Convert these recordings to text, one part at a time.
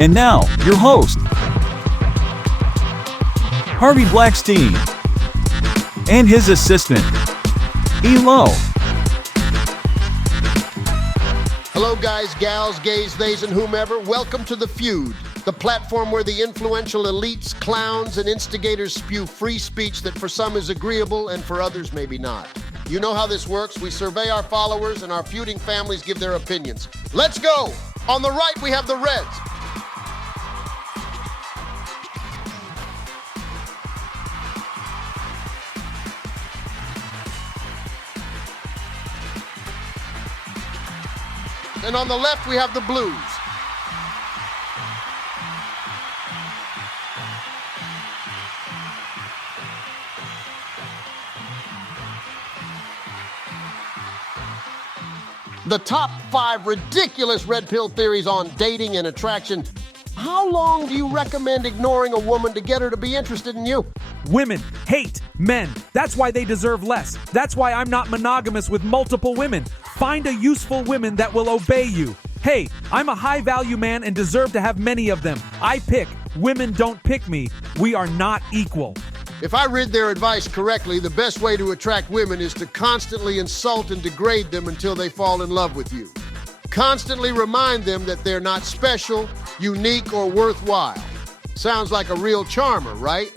And now, your host, Harvey Blackstein, and his assistant, Elo. Hello guys, gals, gays, theys, and whomever. Welcome to the Feud, the platform where the influential elites, clowns, and instigators spew free speech that for some is agreeable and for others maybe not. You know how this works. We survey our followers and our feuding families give their opinions. Let's go! On the right, we have the Reds. And on the left, we have the Blues. The top 5 ridiculous red pill theories on dating and attraction. How long do you recommend ignoring a woman to get her to be interested in you? Women hate men. That's why they deserve less. That's why I'm not monogamous with multiple women. Find a useful woman that will obey you. Hey, I'm a high-value man and deserve to have many of them. I pick. Women don't pick me. We are not equal. If I read their advice correctly, the best way to attract women is to constantly insult and degrade them until they fall in love with you. Constantly remind them that they're not special, unique, or worthwhile. Sounds like a real charmer, right?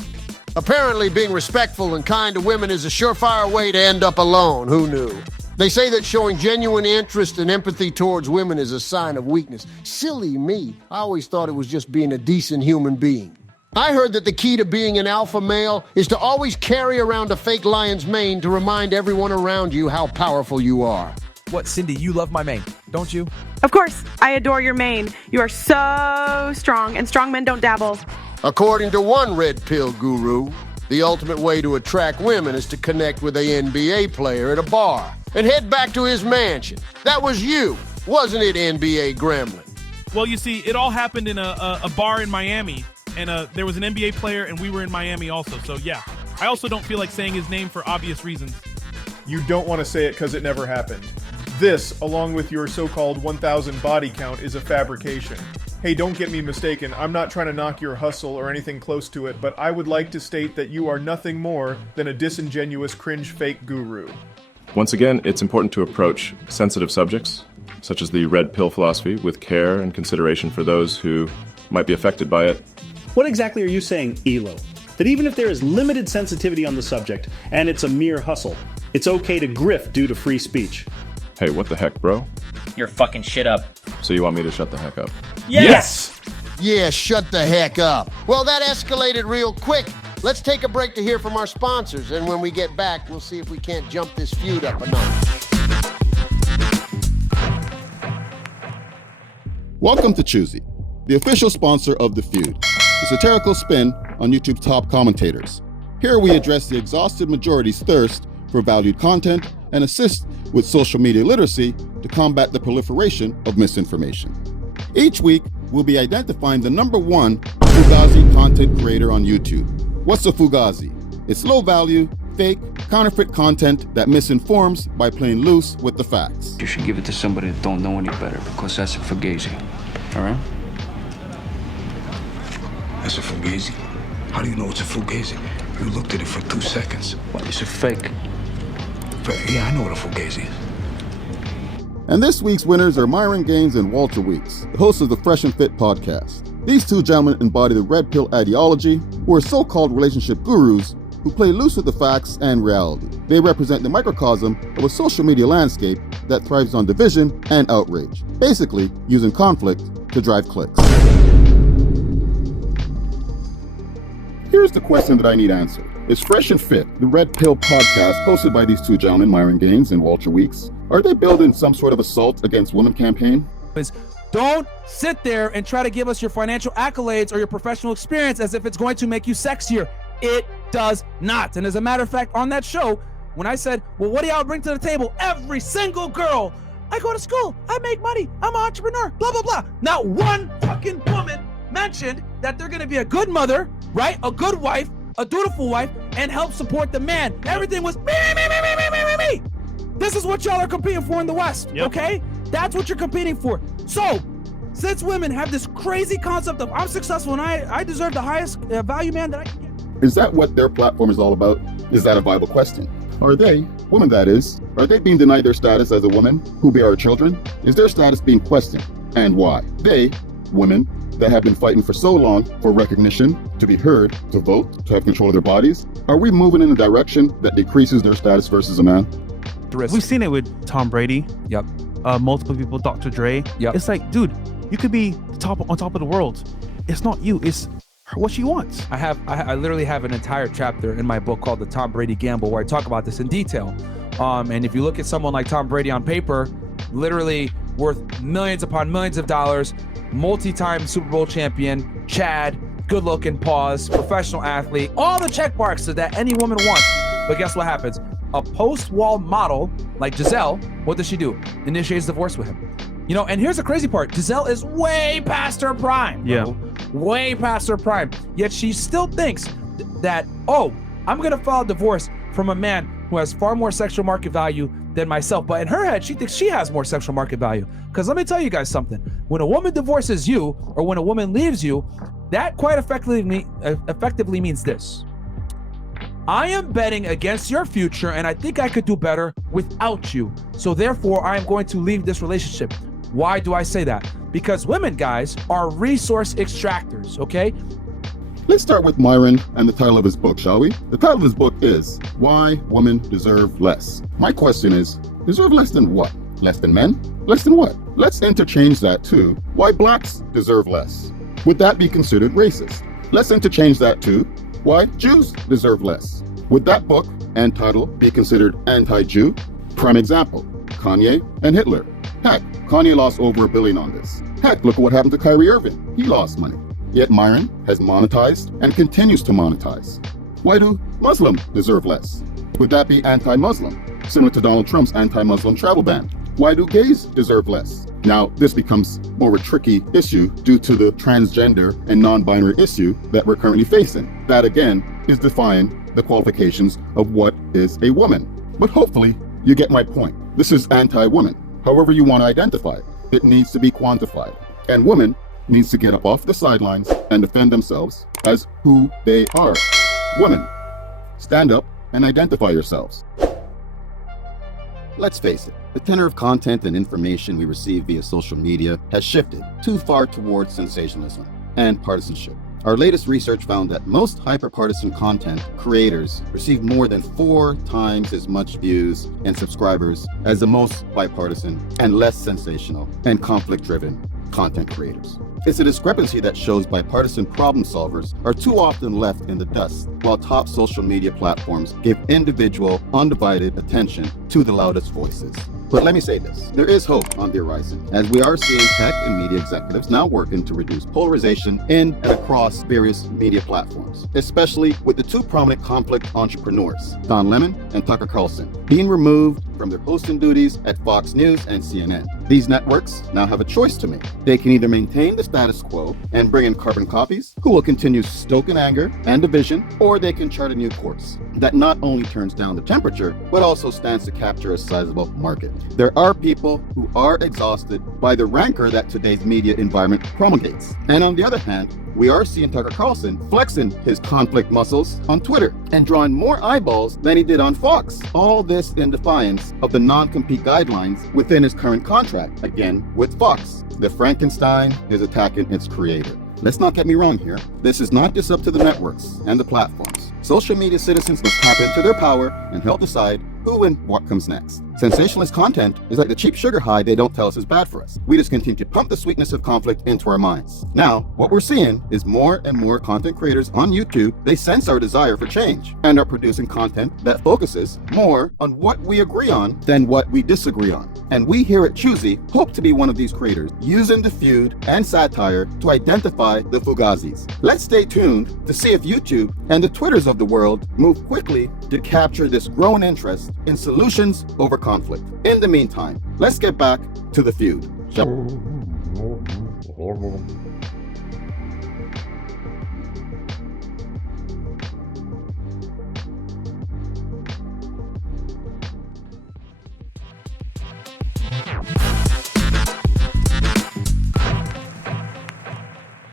Apparently, being respectful and kind to women is a surefire way to end up alone. Who knew? They say that showing genuine interest and empathy towards women is a sign of weakness. Silly me. I always thought it was just being a decent human being. I heard that the key to being an alpha male is to always carry around a fake lion's mane to remind everyone around you how powerful you are. What, Cindy, you love my mane, don't you? Of course, I adore your mane. You are so strong, and strong men don't dabble. According to one red pill guru, the ultimate way to attract women is to connect with an NBA player at a bar and head back to his mansion. That was you, wasn't it, NBA Gremlin? Well, you see, it all happened in a bar in Miami, and there was an NBA player, and we were in Miami also, so yeah. I also don't feel like saying his name for obvious reasons. You don't want to say it because it never happened. This, along with your so-called 1,000 body count, is a fabrication. Hey, don't get me mistaken, I'm not trying to knock your hustle or anything close to it, but I would like to state that you are nothing more than a disingenuous cringe fake guru. Once again, it's important to approach sensitive subjects, such as the red pill philosophy, with care and consideration for those who might be affected by it. What exactly are you saying, Elo? That even if there is limited sensitivity on the subject, and it's a mere hustle, it's okay to grift due to free speech? Hey, what the heck, bro? You're fucking shit up. So you want me to shut the heck up? Yes! Yeah, shut the heck up. Well, that escalated real quick. Let's take a break to hear from our sponsors, and when we get back, we'll see if we can't jump this feud up a notch. Welcome to Choosy, the official sponsor of The Feud, the satirical spin on YouTube's top commentators. Here we address the exhausted majority's thirst for valued content and assist with social media literacy to combat the proliferation of misinformation. Each week, we'll be identifying the number 1 Fugazi content creator on YouTube. What's a Fugazi? It's low-value, fake, counterfeit content that misinforms by playing loose with the facts. You should give it to somebody that don't know any better, because that's a Fugazi. All right? That's a Fugazi? How do you know it's a Fugazi? You looked at it for 2 seconds. Well, it's a fake. Yeah, I know what a Fugazi is. And this week's winners are Myron Gaines and Walter Weeks, the hosts of the Fresh and Fit podcast. These two gentlemen embody the red pill ideology, who are so-called relationship gurus who play loose with the facts and reality. They represent the microcosm of a social media landscape that thrives on division and outrage, basically using conflict to drive clicks. Here's the question that I need answered. Is Fresh and Fit, the red pill podcast hosted by these two gentlemen, Myron Gaines and Walter Weeks, are they building some sort of assault against women campaign? Don't sit there and try to give us your financial accolades or your professional experience as if it's going to make you sexier. It does not. And as a matter of fact, on that show, when I said, well, what do y'all bring to the table? Every single girl, I go to school, I make money, I'm an entrepreneur, blah, blah, blah. Not one fucking woman mentioned that they're gonna be a good mother, right? A good wife, a dutiful wife, and help support the man. Everything was me. This is what y'all are competing for in the West, Yep. okay? That's what you're competing for. So, since women have this crazy concept of I'm successful and I deserve the highest value man that I can get. Is that what their platform is all about? Is that a viable question? Are they, women that is, are they being denied their status as a woman who bear our children? Is their status being questioned? And why? They, women, that have been fighting for so long for recognition, to be heard, to vote, to have control of their bodies, are we moving in a direction that decreases their status versus a man? We've seen it with Tom Brady. Yep. Multiple people, Dr. Dre. Yep. It's like, dude, you could be on top of the world. It's not you. It's what she wants. I literally have an entire chapter in my book called The Tom Brady Gamble where I talk about this in detail. And if you look at someone like Tom Brady on paper, literally worth millions upon millions of dollars, multi-time Super Bowl champion, Chad, good-looking, professional athlete, all the check marks that any woman wants. But guess what happens? A post-wall model like Giselle, what does she do? Initiates divorce with him. You know, and here's the crazy part. Giselle is way past her prime. Bro. Yeah. Way past her prime. Yet she still thinks that, oh, I'm going to file a divorce from a man who has far more sexual market value than myself. But in her head, she thinks she has more sexual market value. Because let me tell you guys something. When a woman divorces you or when a woman leaves you, that quite effectively means this. I am betting against your future and I think I could do better without you. So therefore, I am going to leave this relationship. Why do I say that? Because women, guys, are resource extractors, okay? Let's start with Myron and the title of his book, shall we? The title of his book is Why Women Deserve Less. My question is, deserve less than what? Less than men? Less than what? Let's interchange that to why blacks deserve less. Would that be considered racist? Let's interchange that to why Jews deserve less. Would that book and title be considered anti-Jew? Prime example, Kanye and Hitler. Heck, Kanye lost over $1 billion on this. Heck, look at what happened to Kyrie Irving. He lost money. Yet Myron has monetized and continues to monetize. Why do Muslims deserve less? Would that be anti-Muslim, similar to Donald Trump's anti-Muslim travel ban? Why do gays deserve less? Now, this becomes more of a tricky issue due to the transgender and non-binary issue that we're currently facing. That, again, is defying the qualifications of what is a woman. But hopefully, you get my point. This is anti-woman. However you want to identify it, it needs to be quantified. And women needs to get up off the sidelines and defend themselves as who they are. Women, stand up and identify yourselves. Let's face it, the tenor of content and information we receive via social media has shifted too far towards sensationalism and partisanship. Our latest research found that most hyper-partisan content creators receive more than 4 times as much views and subscribers as the most bipartisan and less sensational and conflict-driven content creators. It's a discrepancy that shows bipartisan problem solvers are too often left in the dust, while top social media platforms give individual, undivided attention to the loudest voices. But let me say this, there is hope on the horizon, as we are seeing tech and media executives now working to reduce polarization in and across various media platforms, especially with the 2 prominent conflict entrepreneurs, Don Lemon and Tucker Carlson, being removed from their hosting duties at Fox News and CNN. These networks now have a choice to make. They can either maintain the status quo and bring in carbon copies who will continue stoking anger and division, or they can chart a new course that not only turns down the temperature, but also stands to capture a sizable market. There are people who are exhausted by the rancor that today's media environment promulgates. And on the other hand, we are seeing Tucker Carlson flexing his conflict muscles on Twitter and drawing more eyeballs than he did on Fox. All this in defiance of the non-compete guidelines within his current contract, again with Fox. The Frankenstein is attacking its creator. Let's not get me wrong here. This is not just up to the networks and the platforms. Social media citizens must tap into their power and help decide who and what comes next. Sensationalist content is like the cheap sugar high they don't tell us is bad for us. We just continue to pump the sweetness of conflict into our minds. Now, what we're seeing is more and more content creators on YouTube, they sense our desire for change and are producing content that focuses more on what we agree on than what we disagree on. And we here at Choosy hope to be one of these creators, using the feud and satire to identify the fugazis. Let's stay tuned to see if YouTube and the Twitters of the world move quickly to capture this growing interest in solutions over conflict. In the meantime, let's get back to the feud.